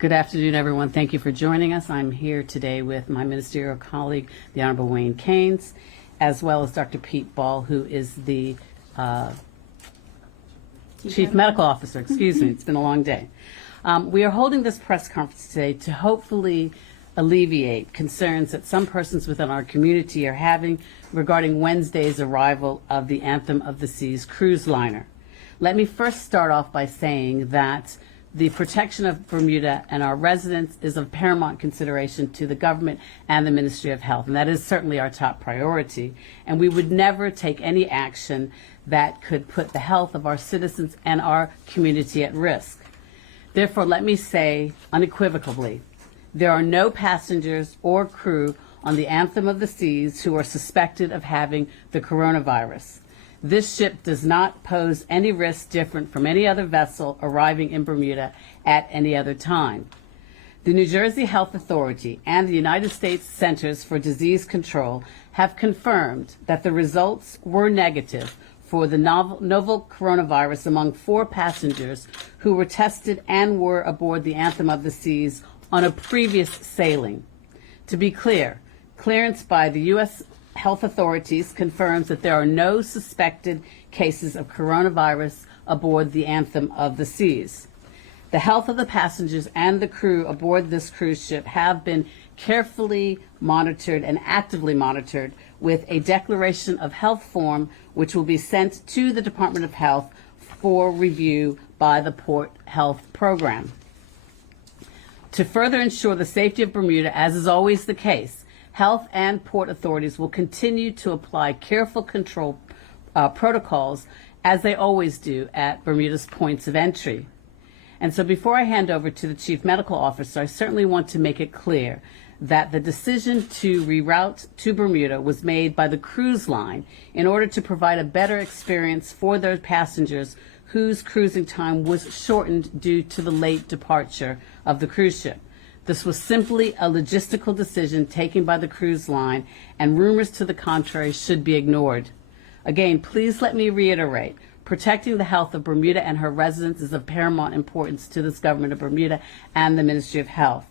Good afternoon, everyone. Thank you for joining us. I'm here today with my ministerial colleague, the Honorable Wayne Keynes, as well as Dr. Pete Ball, who is the Chief Medical Officer. Excuse me, it's been a long day. We are holding this press conference today to hopefully alleviate concerns that some persons within our community are having regarding Wednesday's arrival of the Anthem of the Seas cruise liner. Let me first start off by saying that the protection of Bermuda and our residents is of paramount consideration to the government and the Ministry of Health, and that is certainly our top priority. And we would never take any action that could put the health of our citizens and our community at risk. Therefore, let me say unequivocally, there are no passengers or crew on the Anthem of the Seas who are suspected of having the coronavirus. This ship does not pose any risk different from any other vessel arriving in Bermuda at any other time. The New Jersey Health Authority and the United States Centers for Disease Control have confirmed that the results were negative for the novel coronavirus among 4 passengers who were tested and were aboard the Anthem of the Seas on a previous sailing. To be clear, clearance by the U.S. Health authorities confirms that there are no suspected cases of coronavirus aboard the Anthem of the Seas. The health of the passengers and the crew aboard this cruise ship have been carefully monitored and actively monitored with a declaration of health form which will be sent to the Department of Health for review by the Port Health Program. To further ensure the safety of Bermuda, as is always the case, health and port authorities will continue to apply careful control protocols as they always do at Bermuda's points of entry. And so before I hand over to the Chief Medical Officer, I certainly want to make it clear that the decision to reroute to Bermuda was made by the cruise line in order to provide a better experience for their passengers whose cruising time was shortened due to the late departure of the cruise ship. This was simply a logistical decision taken by the cruise line, and rumors to the contrary should be ignored. Again, please let me reiterate, protecting the health of Bermuda and her residents is of paramount importance to this government of Bermuda and the Ministry of Health.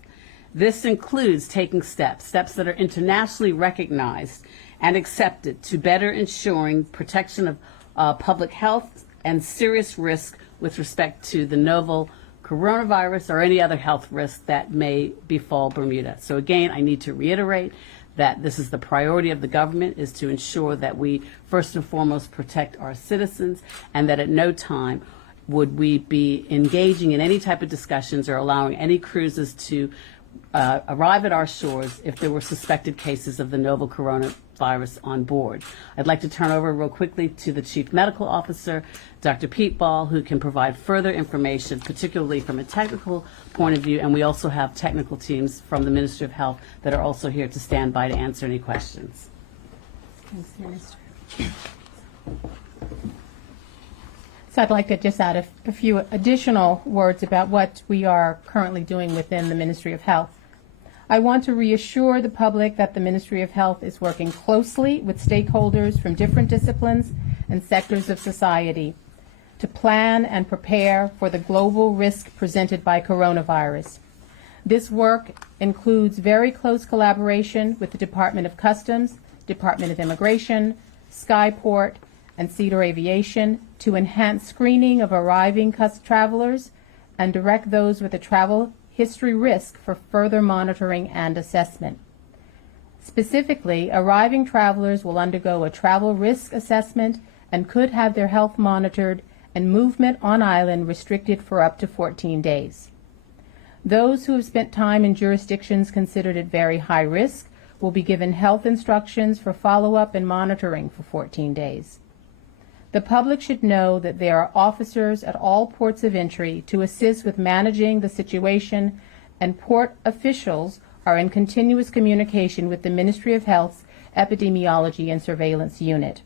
This includes taking steps that are internationally recognized and accepted to better ensuring protection of public health and serious risk with respect to the novel coronavirus or any other health risk that may befall Bermuda. So again, I need to reiterate that this is the priority of the government, is to ensure that we first and foremost protect our citizens, and that at no time would we be engaging in any type of discussions or allowing any cruises to arrive at our shores if there were suspected cases of the novel coronavirus on board. I'd like to turn over real quickly to the Chief Medical Officer, Dr. Pete Ball, who can provide further information, particularly from a technical point of view, and we also have technical teams from the Ministry of Health that are also here to stand by to answer any questions. Thanks, Minister. So I'd like to just add a few additional words about what we are currently doing within the Ministry of Health. I want to reassure the public that the Ministry of Health is working closely with stakeholders from different disciplines and sectors of society to plan and prepare for the global risk presented by coronavirus. This work includes very close collaboration with the Department of Customs, Department of Immigration, Skyport, and Cedar Aviation to enhance screening of arriving travelers and direct those with a travel history risk for further monitoring and assessment. Specifically, arriving travelers will undergo a travel risk assessment and could have their health monitored and movement on island restricted for up to 14 days. Those who have spent time in jurisdictions considered at very high risk will be given health instructions for follow-up and monitoring for 14 days. The public should know that there are officers at all ports of entry to assist with managing the situation, and port officials are in continuous communication with the Ministry of Health's Epidemiology and Surveillance Unit.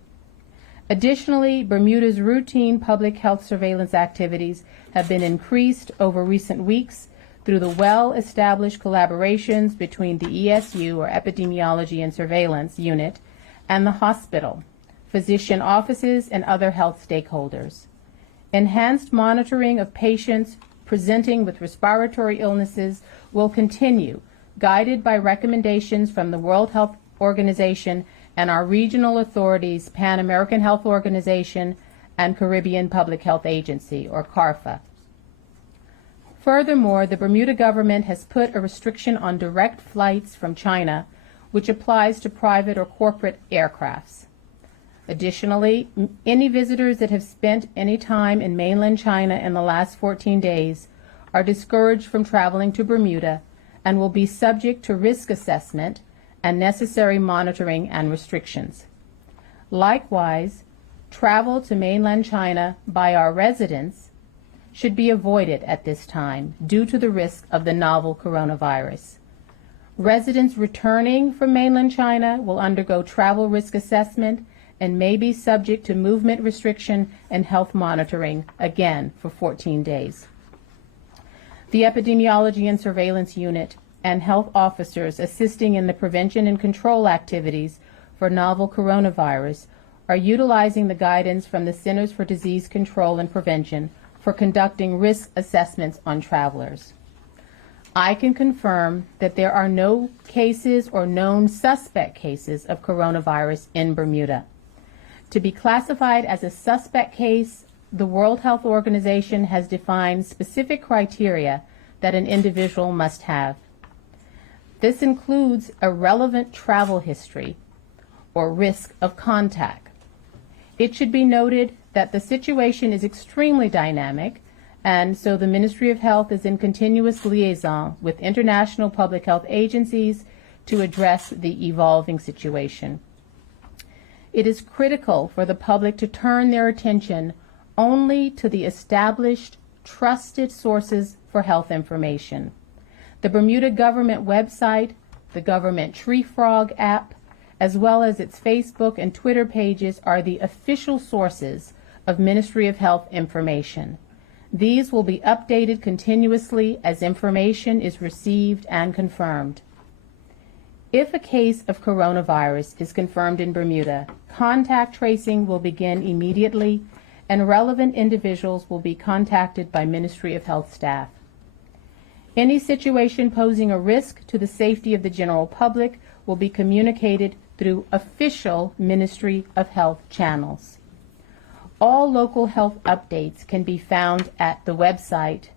Additionally, Bermuda's routine public health surveillance activities have been increased over recent weeks through the well-established collaborations between the ESU, or Epidemiology and Surveillance Unit, and the hospital, physician offices, and other health stakeholders. Enhanced monitoring of patients presenting with respiratory illnesses will continue, guided by recommendations from the World Health Organization and our regional authorities, Pan American Health Organization and Caribbean Public Health Agency, or CARPHA. Furthermore, the Bermuda government has put a restriction on direct flights from China, which applies to private or corporate aircrafts. Additionally, any visitors that have spent any time in mainland China in the last 14 days are discouraged from traveling to Bermuda and will be subject to risk assessment and necessary monitoring and restrictions. Likewise, travel to mainland China by our residents should be avoided at this time due to the risk of the novel coronavirus. Residents returning from mainland China will undergo travel risk assessment and may be subject to movement restriction and health monitoring, again for 14 days. The Epidemiology and Surveillance Unit and health officers assisting in the prevention and control activities for novel coronavirus are utilizing the guidance from the Centers for Disease Control and Prevention for conducting risk assessments on travelers. I can confirm that there are no cases or known suspect cases of coronavirus in Bermuda. To be classified as a suspect case, the World Health Organization has defined specific criteria that an individual must have. This includes a relevant travel history or risk of contact. It should be noted that the situation is extremely dynamic, and so the Ministry of Health is in continuous liaison with international public health agencies to address the evolving situation. It is critical for the public to turn their attention only to the established, trusted sources for health information. The Bermuda government website, the government Tree Frog app, as well as its Facebook and Twitter pages are the official sources of Ministry of Health information. These will be updated continuously as information is received and confirmed. If a case of coronavirus is confirmed in Bermuda, contact tracing will begin immediately and relevant individuals will be contacted by Ministry of Health staff. Any situation posing a risk to the safety of the general public will be communicated through official Ministry of Health channels. All local health updates can be found at the website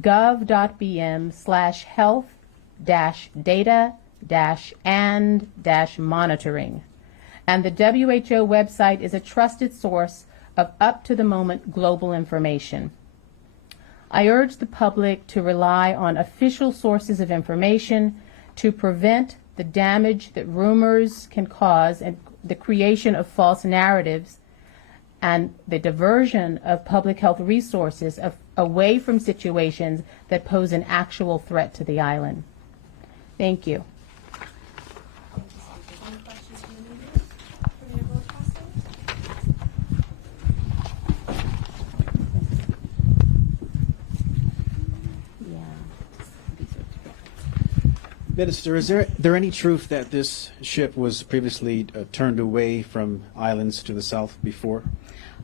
gov.bm/health-data-and-monitoring. And the WHO website is a trusted source of up-to-the-moment global information. I urge the public to rely on official sources of information to prevent the damage that rumors can cause and the creation of false narratives and the diversion of public health resources away from situations that pose an actual threat to the island. Thank you. Any questions from the media? For the Ebola testing? Minister, is there any truth that this ship was previously turned away from islands to the south before?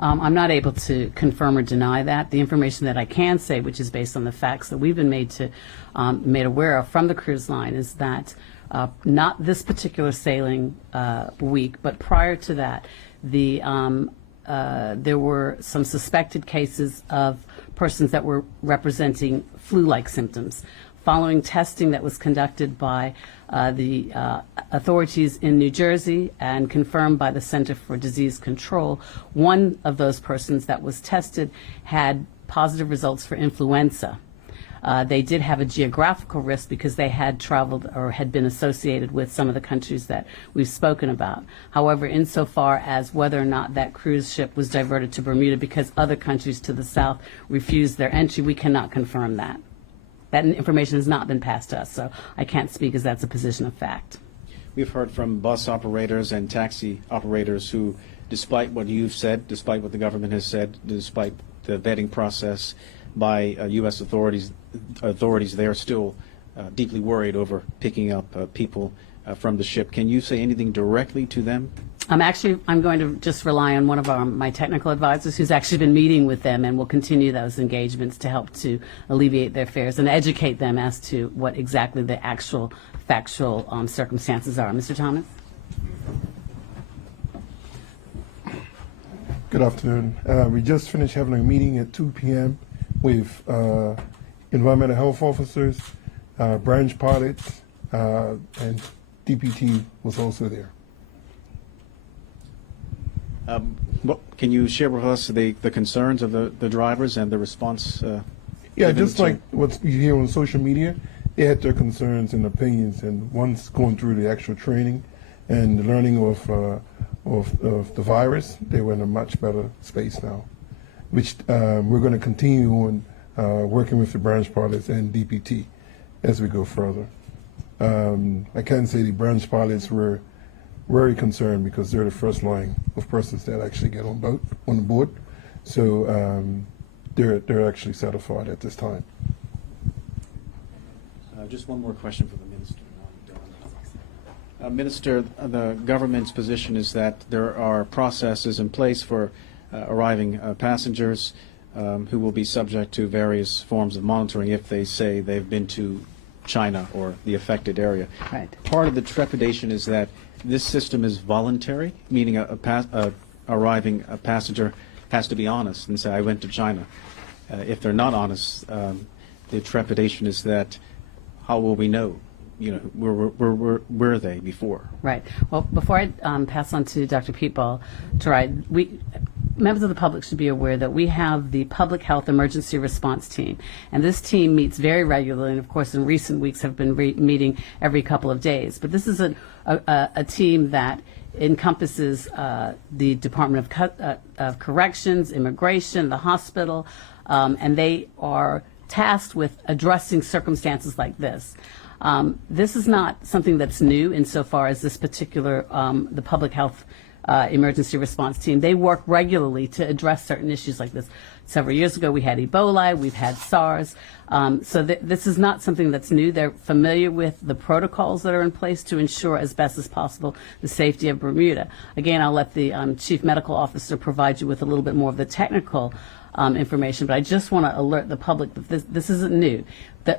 I'm not able to confirm or deny that. The information that I can say, which is based on the facts that we've been made aware of from the cruise line, is that not this particular sailing week, but prior to that, there were some suspected cases of persons that were representing flu-like symptoms. Following testing that was conducted by the authorities in New Jersey and confirmed by the Center for Disease Control, one of those persons that was tested had positive results for influenza. They did have a geographical risk because they had traveled or had been associated with some of the countries that we've spoken about. However, insofar as whether or not that cruise ship was diverted to Bermuda because other countries to the south refused their entry, we cannot confirm that. That information has not been passed to us, so I can't speak as that's a position of fact. We've heard from bus operators and taxi operators who, despite what you've said, despite what the government has said, despite the vetting process by U.S. authorities, they are still deeply worried over picking up people from the ship. Can you say anything directly to them? I'm going to just rely on one of my technical advisors who's actually been meeting with them, and will continue those engagements to help to alleviate their fears and educate them as to what exactly the actual factual circumstances are. Mr. Thomas? Good afternoon. We just finished having a meeting at 2 p.m. with environmental health officers, branch pilots, and DPT was also there. Can you share with us the concerns of the drivers and the response? Yeah, given just to- like what you hear on social media, they had their concerns and opinions, and once going through the actual training and the learning of the virus, they were in a much better space now, which we're going to continue on working with the branch pilots and DPT as we go further. I can say the branch pilots were very concerned because they're the first line of persons that actually get on board. So they're actually satisfied at this time. Just one more question for the minister. Minister, the government's position is that there are processes in place for arriving passengers who will be subject to various forms of monitoring if they say they've been to China or the affected area. Right. Part of the trepidation is that this system is voluntary, meaning arriving a passenger has to be honest and say, I went to China. If they're not honest, the trepidation is that how will we know? You know, where were they before? Right. Well, before I pass on to Dr. Peatball, members of the public should be aware that we have the Public Health Emergency Response Team, and this team meets very regularly, and of course in recent weeks have been meeting every couple of days. But this is a team that encompasses the Department of Corrections, Immigration, the hospital, and they are tasked with addressing circumstances like this. This is not something that's new insofar as this particular, the public health emergency response team. They work regularly to address certain issues like this. Several years ago we had Ebola, we've had SARS. So this is not something that's new. They're familiar with the protocols that are in place to ensure as best as possible the safety of Bermuda. Again, I'll let the Chief Medical Officer provide you with a little bit more of the technical information, but I just want to alert the public that this isn't new.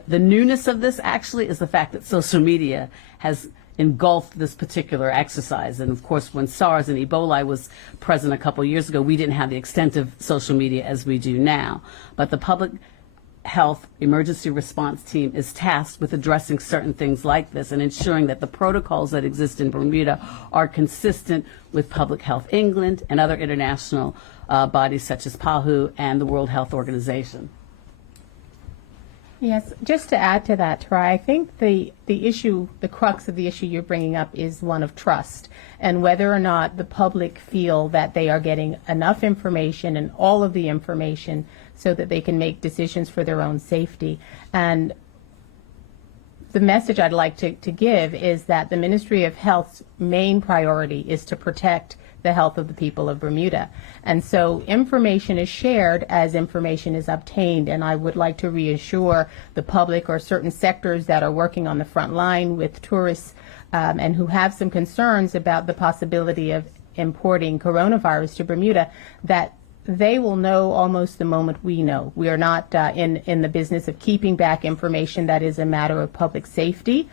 The newness of this actually is the fact that social media has engulfed this particular exercise. And of course, when SARS and Ebola was present a couple years ago, we didn't have the extent of social media as we do now. But the Public Health Emergency Response Team is tasked with addressing certain things like this and ensuring that the protocols that exist in Bermuda are consistent with Public Health England and other international bodies such as PAHU and the World Health Organization. Yes, just to add to that, Tarai, I think the issue, the crux of the issue you're bringing up is one of trust and whether or not the public feel that they are getting enough information and all of the information so that they can make decisions for their own safety. And the message I'd like to give is that the Ministry of Health's main priority is to protect the health of the people of Bermuda. And so information is shared as information is obtained, and I would like to reassure the public or certain sectors that are working on the front line with tourists and who have some concerns about the possibility of importing coronavirus to Bermuda that they will know almost the moment we know. We are not in the business of keeping back information that is a matter of public safety.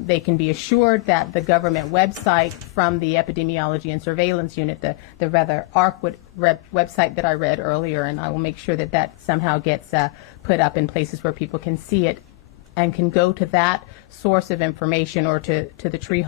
They can be assured that the government website from the Epidemiology and Surveillance Unit, the rather ARC website that I read earlier, and I will make sure that that somehow gets put up in places where people can see it and can go to that source of information or to the Tree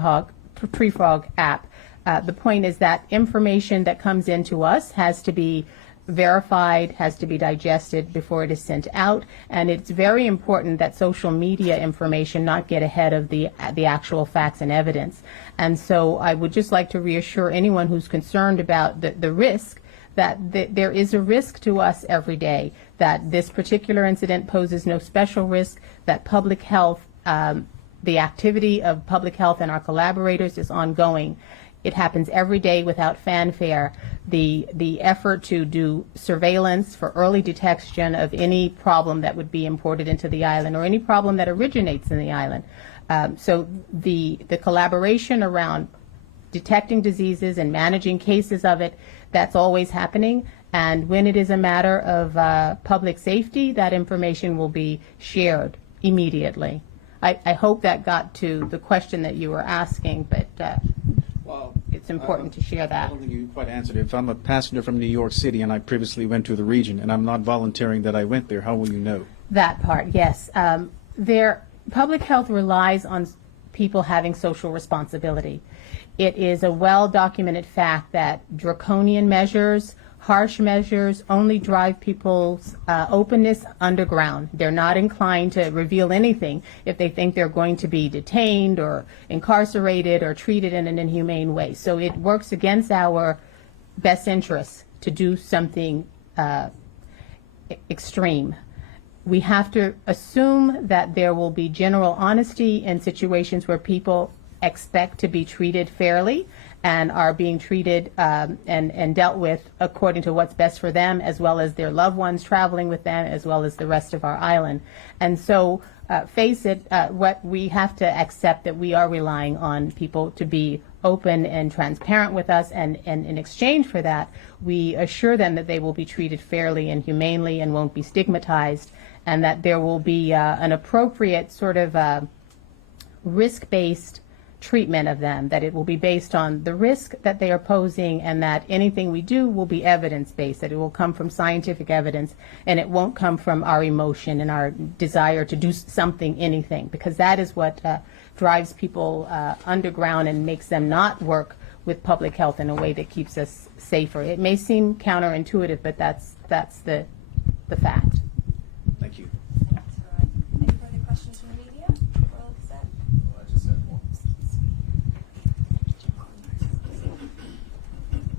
Frog app. The point is that information that comes into us has to be verified, has to be digested before it is sent out, and it's very important that social media information not get ahead of the actual facts and evidence. And so I would just like to reassure anyone who's concerned about the risk that there is a risk to us every day, that this particular incident poses no special risk, that public health, the activity of public health and our collaborators is ongoing. It happens every day without fanfare. The effort to do surveillance for early detection of any problem that would be imported into the island or any problem that originates in the island. So the collaboration around detecting diseases and managing cases of it. That's always happening. And when it is a matter of public safety, that information will be shared immediately. I hope that got to the question that you were asking, but Well, it's important to share I that. don't think you quite answered it. If I'm a passenger from New York City and I previously went to the region and I'm not volunteering that I went there, how will you know? That part, yes. Public health relies on people having social responsibility. It is a well-documented fact that draconian measures, harsh measures only drive people's openness underground. They're not inclined to reveal anything if they think they're going to be detained or incarcerated or treated in an inhumane way. So it works against our best interests to do something extreme. We have to assume that there will be general honesty in situations where people expect to be treated fairly and are being treated and dealt with according to what's best for them, as well as their loved ones traveling with them, as well as the rest of our island. And so, face it, what we have to accept that we are relying on people to be open and transparent with us, and in exchange for that, we assure them that they will be treated fairly and humanely and won't be stigmatized, and that there will be an appropriate sort of risk-based treatment of them, that it will be based on the risk that they are posing, and that anything we do will be evidence-based, that it will come from scientific evidence, and it won't come from our emotion and our desire to do something, anything, because that is what drives people underground and makes them not work with public health in a way that keeps us safer. It may seem counterintuitive, but that's the fact. Thank you. Any further questions from the media? Royal Gazette?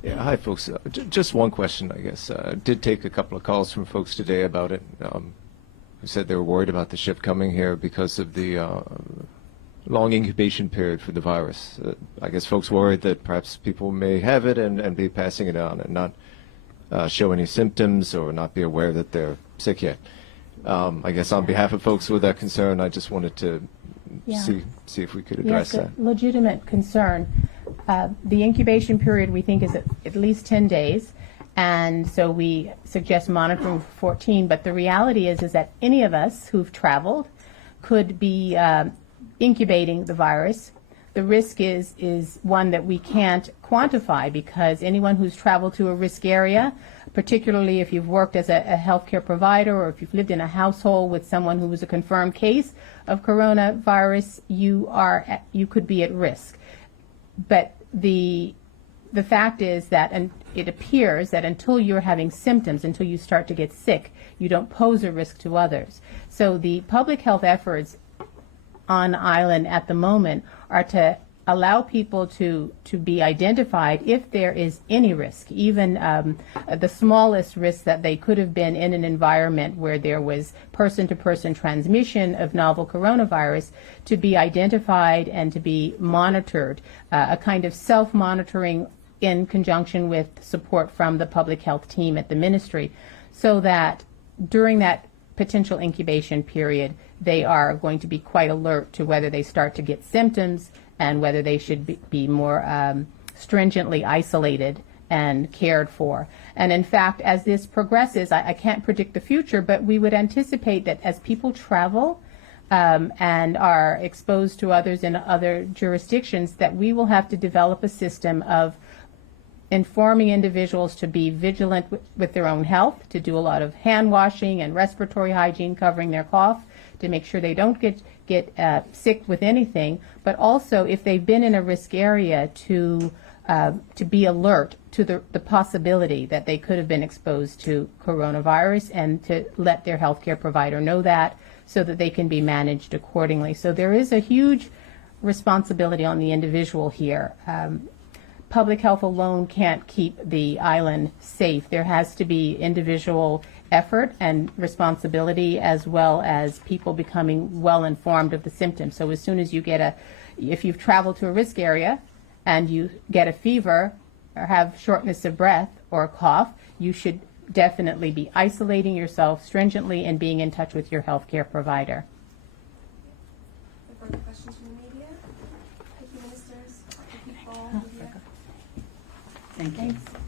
Yeah, hi, folks. Just one question, I guess. Did take a couple of calls from folks today about it, who said they were worried about the ship coming here because of the long incubation period for the virus. I guess folks worried that perhaps people may have it and be passing it on and not show any symptoms or not be aware that they're sick yet. I guess on behalf of folks with that concern, I just wanted to see if we could address Yes, that. a legitimate concern. The incubation period we think is at least 10 days, and so we suggest monitoring for 14, but the reality is that any of us who've traveled could be incubating the virus. The risk is one that we can't quantify, because anyone who's traveled to a risk area, particularly if you've worked as a healthcare provider or if you've lived in a household with someone who was a confirmed case of coronavirus, you could be at risk. But the fact is that, and it appears that until you're having symptoms, until you start to get sick, you don't pose a risk to others. So the public health efforts on island at the moment are to allow people to be identified if there is any risk, even the smallest risk that they could have been in an environment where there was person-to-person transmission of novel coronavirus, to be identified and to be monitored, a kind of self-monitoring in conjunction with support from the public health team at the ministry, so that during that potential incubation period, they are going to be quite alert to whether they start to get symptoms and whether they should be more stringently isolated and cared for. And in fact, as this progresses, I can't predict the future, but we would anticipate that as people travel and are exposed to others in other jurisdictions, that we will have to develop a system of informing individuals to be vigilant with their own health, to do a lot of hand washing and respiratory hygiene, covering their cough, to make sure they don't get sick with anything, but also if they've been in a risk area to be alert to the possibility that they could have been exposed to coronavirus, and to let their healthcare provider know that, so that they can be managed accordingly. So there is a huge responsibility on the individual here. Public health alone can't keep the island safe. There has to be individual effort and responsibility, as well as people becoming well informed of the symptoms. So as soon as you if you've traveled to a risk area and you get a fever or have shortness of breath or a cough, you should definitely be isolating yourself stringently and being in touch with your healthcare provider. Any further questions from the media? Thank you, ministers. Thank you, Paul. Thank you. Thanks.